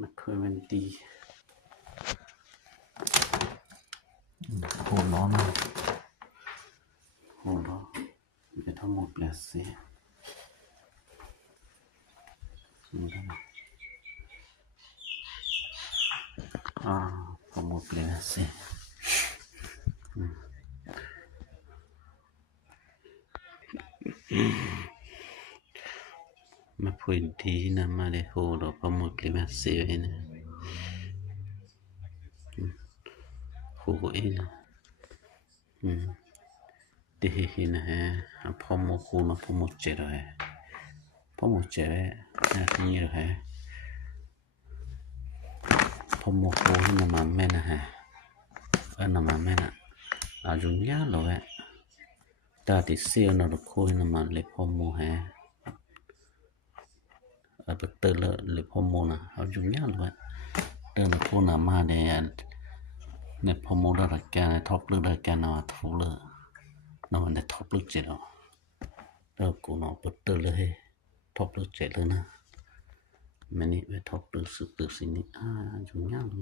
มันเคยมันดีโหร้อนโหร้อนไม่ทั้งหมดแล้วสิทั้งหมดแล้วสิมาพูดดีนะมาได้โหดอกทั้งหมดแล้วสินะโหเองดีนะฮะพอมคูนะพอมเจรहैพอมเจรนะนี่เหรอฮะพอมคูนะมาแม่นะฮะนะมาแม่นะอาจุญาโลเอะตาติเสียนะคูนะมาเลพอมฮะเปเตอร์เลพอมนะอาจุญาโลเอะเดินคูนะมาเดne pomo da kan top lu da kan na thu le no ne top lu che no da ko no putte le he top lu che le na meni ve top lu su tu sin ni ju nya lu